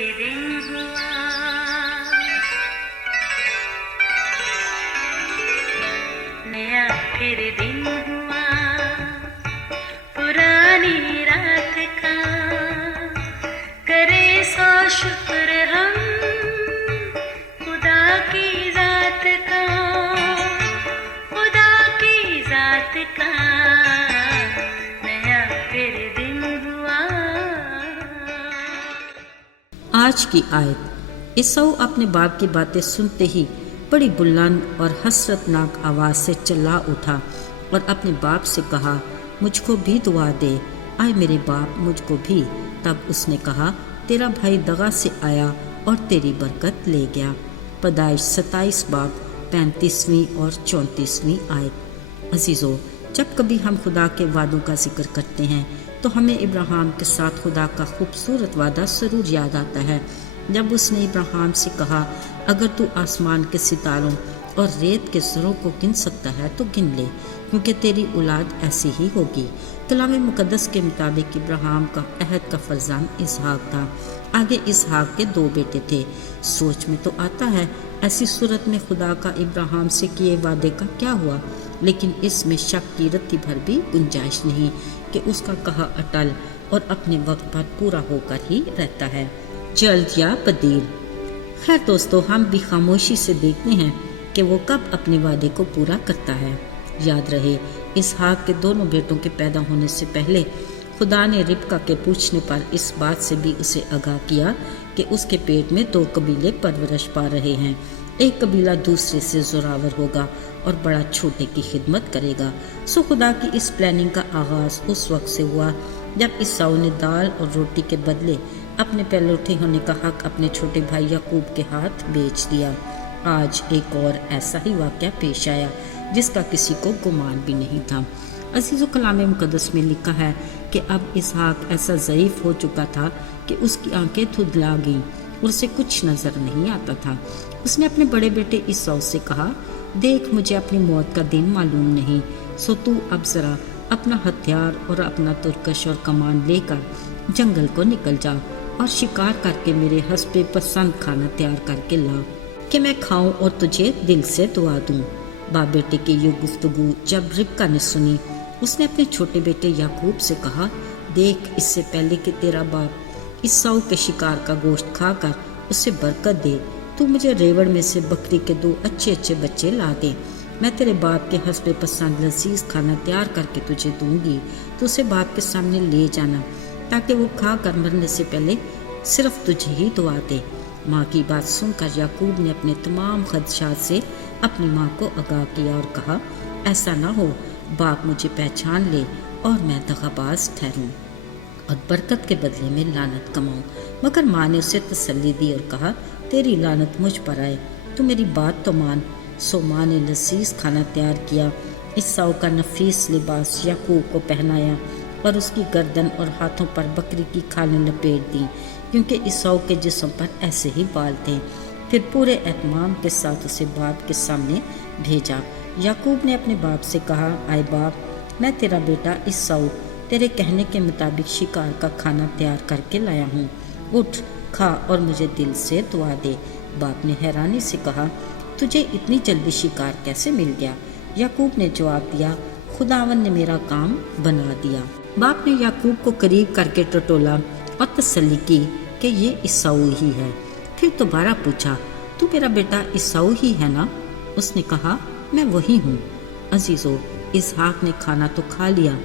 दिन हुआ, नया फिर दिन हुआ, पुरानी रात का करे सो शुक्र हम खुदा की जात का, खुदा की जात का नया फिर दिन हुआ। आज की आयत। ईसाऊ अपने बाप की बातें सुनते ही बड़ी बुलंद और हसरतनाक आवाज़ से चिल्ला उठा और अपने बाप से कहा, मुझको भी दुआ दे, आए मेरे बाप मुझको भी। तब उसने कहा, तेरा भाई दगा से आया और तेरी बरकत ले गया। पैदाइश 27 बाब 35वीं और 34वीं आयत। अजीज़ों, जब कभी हम खुदा के वादों का जिक्र करते हैं तो हमें इब्राहिम के साथ खुदा का खूबसूरत वादा ज़रूर याद आता है, जब उसने इब्राहिम से कहा, अगर तू आसमान के सितारों और रेत के ज़रों को गिन सकता है तो गिन ले, क्योंकि तेरी औलाद ऐसी ही होगी। कलाम मुक़द्दस के मुताबिक इब्राहिम का अहद का फर्जंद इसहाक था। आगे इसहाक के 2 बेटे थे। सोच में तो आता है ऐसी सूरत में खुदा का इब्राहिम से किए वादे का क्या हुआ, लेकिन इसमें शक की रत्ती भर भी गुंजाइश नहीं कि उसका कहा अटल और अपने वक्त पर पूरा होकर ही रहता है, जल्द या बदीर। खैर दोस्तों, हम भी खामोशी से देखते हैं कि वो कब अपने वादे को पूरा करता है। याद रहे, इसहाक के दोनों बेटों के पैदा होने से पहले खुदा ने रिबका के पूछने पर इस बात से भी उसे आगाह किया कि उसके पेट में 2 कबीले परवरिश पा रहे हैं। एक कबीला दूसरे से जोरावर होगा और बड़ा छोटे की खिदमत करेगा। सो खुदा की इस प्लानिंग का आगाज उस वक्त से हुआ जब ईसाऊ ने दाल और रोटी के बदले अपने पहलौठे होने का हक अपने छोटे भाई याकूब के हाथ बेच दिया। आज एक और ऐसा ही वाक़या पेश आया जिसका किसी को गुमान भी नहीं था। अजीज़ों, कलाम मुक़द्दस में लिखा है कि अब इसहाक ऐसा ज़ईफ़ हो चुका था कि उसकी आंखें धुंधला गईं और उसे कुछ नज़र नहीं आता था। उसने अपने बड़े बेटे ईसाऊ से कहा, देख, मुझे अपनी मौत का दिन मालूम नहीं, सो तू अब ज़रा अपना हथियार और अपना तुरकश और कमान लेकर जंगल को निकल जा और शिकार करके मेरे हस्बे पसंद खाना तैयार करके ला कि मैं खाऊं और तुझे दिल से दुआ दूं। बाप बेटे की ये गुफ्तगू जब रिबका ने सुनी, उसने अपने छोटे बेटे याकूब से कहा, देख, इससे पहले कि तेरा बाप ईसाऊ के शिकार का गोश्त खाकर उसे बरकत दे, तू मुझे रेवड़ में से बकरी के 2 अच्छे अच्छे बच्चे ला दे। मैं तेरे बाप के हस्बे पसंद लजीज खाना तैयार करके तुझे दूंगी, तो उसे बाप के सामने ले जाना ताकि वो खा कर मरने से पहले सिर्फ तुझे ही दुआ दे। माँ की बात सुनकर याकूब ने अपने तमाम खदशात से अपनी माँ को आगाह किया और कहा, ऐसा ना हो बाप मुझे पहचान ले और मैं दगाबाज ठहरूं और बरकत के बदले में लानत कमाऊं। मगर माँ ने उसे तसल्ली दी और कहा, तेरी लानत मुझ पर आए, तू मेरी बात तो मान। सो माँ ने लजीज खाना तैयार किया, ईसाऊ का नफीस लिबास याकूब को पहनाया और उसकी गर्दन और हाथों पर बकरी की खालें लपेट दी, क्योंकि ईसाऊ के जिस्म पर ऐसे ही बाल थे। फिर पूरे एहतमाम के साथ उसे बाप के सामने भेजा। याकूब ने अपने बाप से कहा, आए बाप, मैं तेरा बेटा ईसाऊ तेरे कहने के मुताबिक शिकार का खाना तैयार करके लाया हूँ, उठ खा और मुझे दिल से दुआ दे। बाप ने हैरानी से कहा, तुझे इतनी जल्दी शिकार कैसे मिल गया? याकूब ने जवाब दिया, खुदावन ने मेरा काम बना दिया। बाप ने याकूब को करीब करके टटोला और तसल्ली की कि ये ईसाऊ ही है। फिर दोबारा पूछा, तू मेरा बेटा ईसाऊ ही है ना? उसने कहा, मैं वही हूँ। अजीज़ों, इसहाक ने खाना तो खा लिया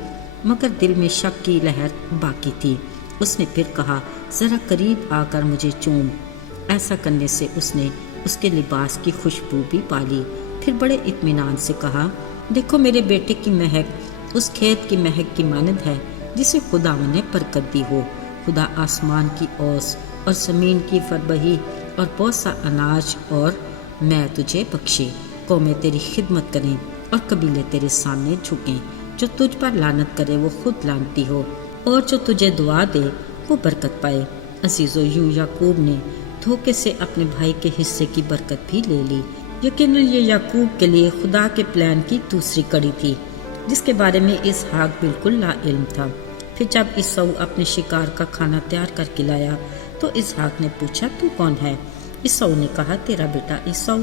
मगर दिल में शक की लहर बाकी थी। उसने फिर कहा, ज़रा करीब आकर मुझे चूम। ऐसा करने से उसने उसके लिबास की खुशबू भी पाली। फिर बड़े इत्मीनान से कहा, देखो, मेरे बेटे की महक उस खेत की महक की मानद है जिसे खुदा ने बरकत दी हो। खुदा आसमान की ओस और ज़मीन की फरबही और बहुत सा अनाज और मैं तुझे बख्शे। कौमें तेरी खिदमत करें और कबीले तेरे सामने झुकें। जो तुझ पर लानत करे वो खुद लानती हो और जो तुझे दुआ दे वो बरकत पाए। अजीज़ो, यूं याकूब ने धोखे से अपने भाई के हिस्से की बरकत भी ले ली। यकीनन ये याकूब के लिए खुदा के प्लान की दूसरी कड़ी थी जिसके बारे में इसहाक बिल्कुल ला इल्म था। फिर जब ईसाऊ अपने शिकार का खाना तैयार करके लाया تو اسحاق نے پوچھا تو کون ہے؟ عیسو نے کہا تیرا بیٹا عیسو۔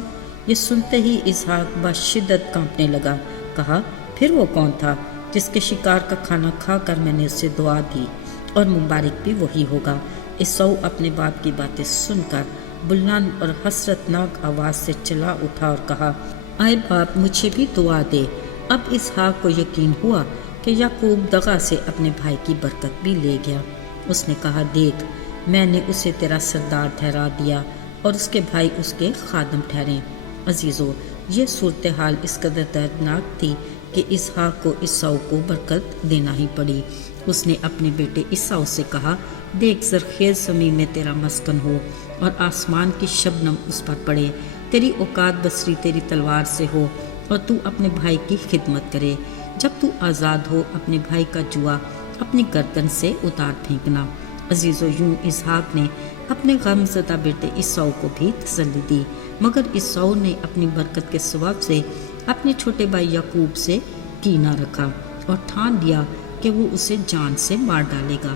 یہ سنتے ہی اسحاق بشدت کانپنے لگا، کہا پھر وہ کون تھا جس کے شکار کا کھانا کھا کر میں نے اسے دعا دی، اور مبارک بھی وہی ہوگا۔ عیسو اپنے باپ کی باتیں سن کر بلند اور حسرت ناک آواز سے چلا اٹھا اور کہا اے باپ مجھے بھی دعا دے۔ اب اسحاق کو یقین ہوا کہ یعقوب دغا سے اپنے بھائی کی برکت بھی لے گیا۔ اس نے کہا دیکھ میں نے اسے تیرا سردار ٹھہرا دیا اور اس کے بھائی اس کے خادم ٹھہرے۔ عزیزو، یہ صورتحال اس قدر دردناک تھی کہ اسحاق کو عیسو کو برکت دینا ہی پڑی۔ اس نے اپنے بیٹے عیسو سے کہا دیکھ زرخیز زمین میں تیرا مسکن ہو اور آسمان کی شبنم اس پر پڑے، تیری اوقات بصری تیری تلوار سے ہو اور تو اپنے بھائی کی خدمت کرے۔ جب تو آزاد ہو اپنے بھائی کا جوا اپنی گردن سے اتار پھینکنا۔ عزیزو، یوں اسحاق نے اپنے غم زدہ بیٹے عیسو کو بھی تسلی دی، مگر عیسو نے اپنی برکت کے سبب سے اپنے چھوٹے بھائی یعقوب سے کینہ رکھا اور ٹھان لیا کہ وہ اسے جان سے مار ڈالے گا۔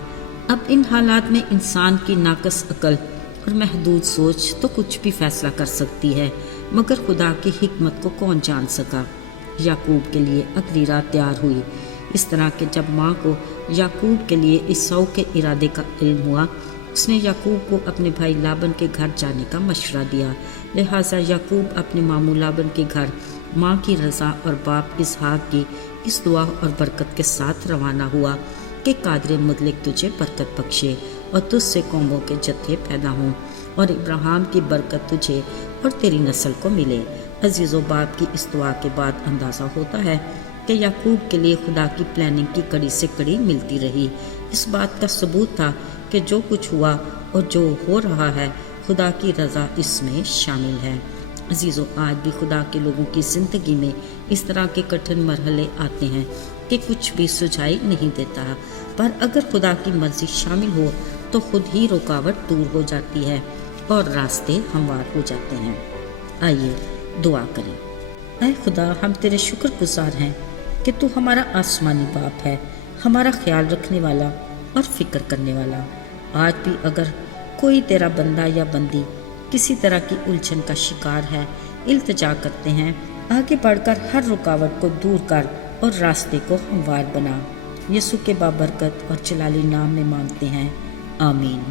اب ان حالات میں انسان کی ناقص عقل اور محدود سوچ تو کچھ بھی فیصلہ کر سکتی ہے، مگر خدا کی حکمت کو کون جان سکا۔ یعقوب کے لیے اگلی رات تیار ہوئی، اس طرح کہ جب ماں کو یعقوب کے لیے عیسو کے ارادے کا علم ہوا، اس نے یعقوب کو اپنے بھائی لابن کے گھر جانے کا مشورہ دیا۔ لہٰذا یعقوب اپنے ماموں لابن کے گھر ماں کی رضا اور باپ اسحاق کی اس دعا اور برکت کے ساتھ روانہ ہوا کہ قادر مطلق تجھے برکت بخشے اور تجھ سے قوموں کے جتھے پیدا ہوں اور ابراہیم کی برکت تجھے اور تیری نسل کو ملے۔ عزیز و باپ کی اس دعا کے بعد اندازہ ہوتا ہے کہ یعقوب کے لیے خدا کی پلاننگ کی کڑی سے کڑی ملتی رہی۔ اس بات کا ثبوت تھا کہ جو کچھ ہوا اور جو ہو رہا ہے خدا کی رضا اس میں شامل ہے۔ عزیزو، آج بھی خدا کے لوگوں کی زندگی میں اس طرح کے کٹھن مرحلے آتے ہیں کہ کچھ بھی سجائی نہیں دیتا، پر اگر خدا کی مرضی شامل ہو تو خود ہی رکاوٹ دور ہو جاتی ہے اور راستے ہموار ہو جاتے ہیں۔ آئیے دعا کریں۔ اے خدا، ہم تیرے شکر گزار ہیں کہ تو ہمارا آسمانی باپ ہے، ہمارا خیال رکھنے والا اور فکر کرنے والا۔ آج بھی اگر کوئی تیرا بندہ یا بندی کسی طرح کی الجھن کا شکار ہے، التجا کرتے ہیں، آگے بڑھ کر ہر رکاوٹ کو دور کر اور راستے کو ہموار بنا۔ یسوع کے بابرکت اور جلالی نام میں مانگتے ہیں، آمین۔